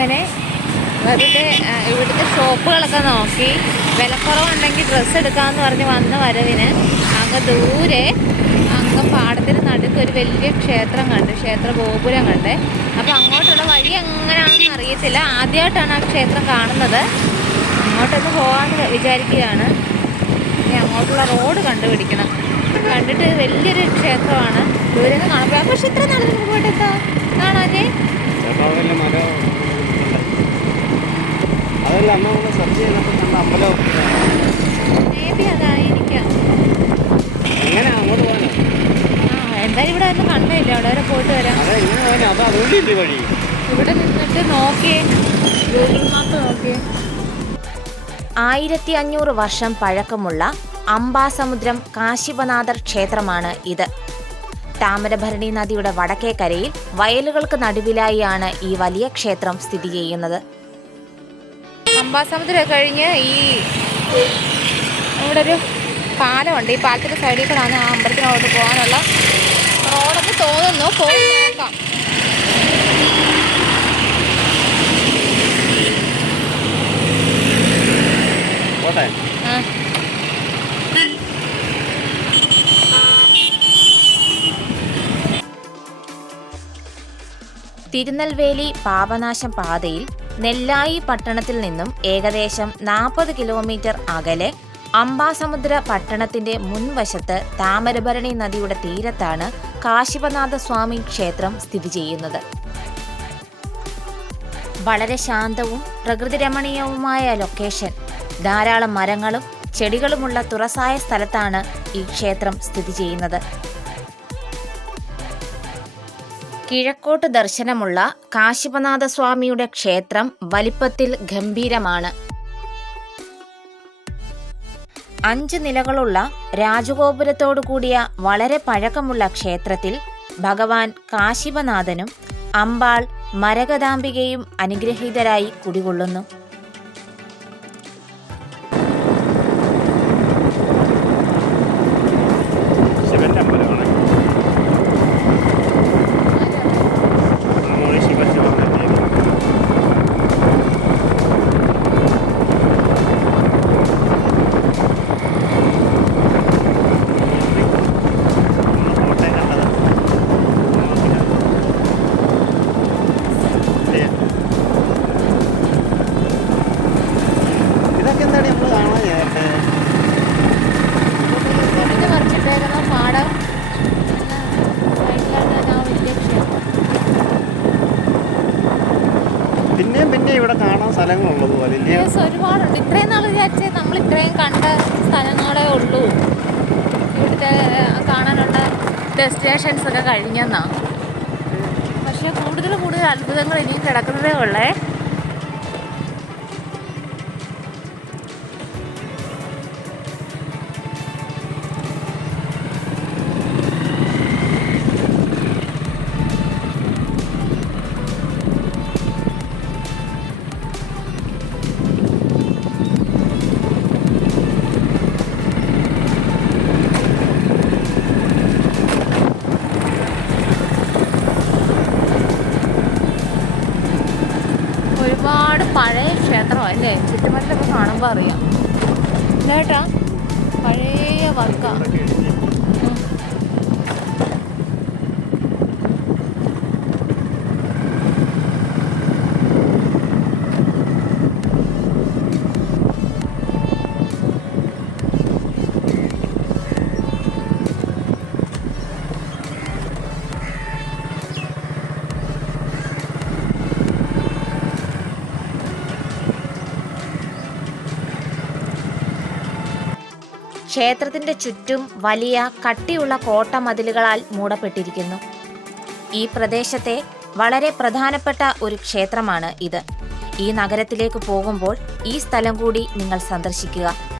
അങ്ങനെ വെറുതെ ഇവിടുത്തെ ഷോപ്പുകളൊക്കെ നോക്കി. വിലക്കുറവുണ്ടെങ്കിൽ ഡ്രസ്സ് എടുക്കാമെന്ന് പറഞ്ഞ് വന്ന വരവിന് അങ്ങ് ദൂരെ അങ്ങ് പാടത്തിന് നടുക്ക് ഒരു വലിയ ക്ഷേത്രം കണ്ട് ക്ഷേത്ര ഗോപുരം കണ്ട്. അപ്പോൾ അങ്ങോട്ടുള്ള വഴി എങ്ങനെയാണെന്ന് അറിയത്തില്ല. ആദ്യമായിട്ടാണ് ആ ക്ഷേത്രം കാണുന്നത്. അങ്ങോട്ടൊന്ന് പോകാമെന്ന് വിചാരിക്കുകയാണ്. ഇനി അങ്ങോട്ടുള്ള റോഡ് കണ്ടുപിടിക്കണം. കണ്ടിട്ട് വലിയൊരു ക്ഷേത്രമാണ്. ദൂരെ നിന്ന് കാണുമ്പോൾ പക്ഷെ ഇത്ര നടന്നു പോയിട്ട് കാണാനേ അതല്ല അന്ന് നമ്മൾ സെർച്ച് ചെയ്തപ്പോൾ കണ്ട അമ്പലം മേ അതായിരിക്കാം. എങ്ങനെ അങ്ങോട്ട് പോകാനോ? ആ എന്തായാലും ഇവിടെ ഒന്നും കണ്ടില്ല അവിടെ വരെ പോയിട്ട് വരാം. അതുകൊണ്ടില്ലേ വഴി? ഇവിടെ നിന്നിട്ട് നോക്കിയേ. ഗൂഗിൾ മാപ്പ് നോക്കിയേ. ആയിരത്തി അഞ്ഞൂറ് വർഷം പഴക്കമുള്ള അംബാസമുദ്രം കാശിപനാഥർ ക്ഷേത്രമാണ് ഇത്. താമരഭരണി നദിയുടെ വടക്കേ കരയിൽ വയലുകൾക്ക് നടുവിലായാണ് ഈ വലിയ ക്ഷേത്രം സ്ഥിതി ചെയ്യുന്നത്. അമ്പാസമുദ്രം കഴിഞ്ഞ് ഈ ഇവിടെ ഒരു പാലമുണ്ട്. ഈ പാലത്തിന്റെ സൈഡിൽ കൂടാണ് ആ അമ്പലത്തിനോട്ട് പോകാനുള്ള റോഡെന്ന് തോന്നുന്നു. പോയി നോക്കാം. തിരുനെൽവേലി പാപനാശം പാതയിൽ നെല്ലായി പട്ടണത്തിൽ നിന്നും ഏകദേശം നാൽപ്പത് കിലോമീറ്റർ അകലെ അംബാസമുദ്ര പട്ടണത്തിന്റെ മുൻവശത്ത് താമരഭരണി നദിയുടെ തീരത്താണ് കാശിപനാഥ സ്വാമി ക്ഷേത്രം സ്ഥിതി ചെയ്യുന്നത്. വളരെ ശാന്തവും പ്രകൃതിരമണീയവുമായ ലൊക്കേഷൻ. ധാരാളം മരങ്ങളും ചെടികളുമുള്ള തുറസായ സ്ഥലത്താണ് ഈ ക്ഷേത്രം സ്ഥിതി ചെയ്യുന്നത്. കിഴക്കോട്ട് ദർശനമുള്ള കാശിപനാഥ സ്വാമിയുടെ ക്ഷേത്രം വലിപ്പത്തിൽ ഗംഭീരമാണ്. അഞ്ച് നിലകളുള്ള രാജഗോപുരത്തോടു കൂടിയ വളരെ പഴക്കമുള്ള ക്ഷേത്രത്തിൽ ഭഗവാൻ കാശിപനാഥനും അമ്പാൾ മരകദാംബികയും അനുഗ്രഹീതരായി കുടികൊള്ളുന്നു. പിന്നെ ഇവിടെ കാണാൻ സ്ഥലങ്ങളുള്ളത് പോലെ ഒരുപാടുണ്ട്. ഇത്രയും നാൾ വിചാരിച്ചേ നമ്മൾ ഇത്രയും കണ്ട സ്ഥലങ്ങളേ ഉള്ളൂ. ഇവിടുത്തെ കാണാനുള്ള ഡെസ്റ്റിനേഷൻസ് ഒക്കെ കഴിഞ്ഞെന്നാ. പക്ഷെ കൂടുതൽ കൂടുതൽ അത്ഭുതങ്ങൾ ഇനിയും കിടക്കുന്നതേ ഉള്ളേ. ഒരുപാട് പഴയ ക്ഷേത്രമാണ് അല്ലേ? ചുറ്റുമറ്റിലൊക്കെ കാണുമ്പോൾ അറിയാം. ചേട്ടാ പഴയ വർക്കാ ക്ഷേത്രത്തിന്റെ ചുറ്റും വലിയ കട്ടിയുള്ള കോട്ടമതിലുകളാൽ മൂടപ്പെട്ടിരിക്കുന്നു. ഈ പ്രദേശത്തെ വളരെ പ്രധാനപ്പെട്ട ഒരു ക്ഷേത്രമാണ് ഇത്. ഈ നഗരത്തിലേക്ക് പോകുമ്പോൾ ഈ സ്ഥലം കൂടി നിങ്ങൾ സന്ദർശിക്കുക.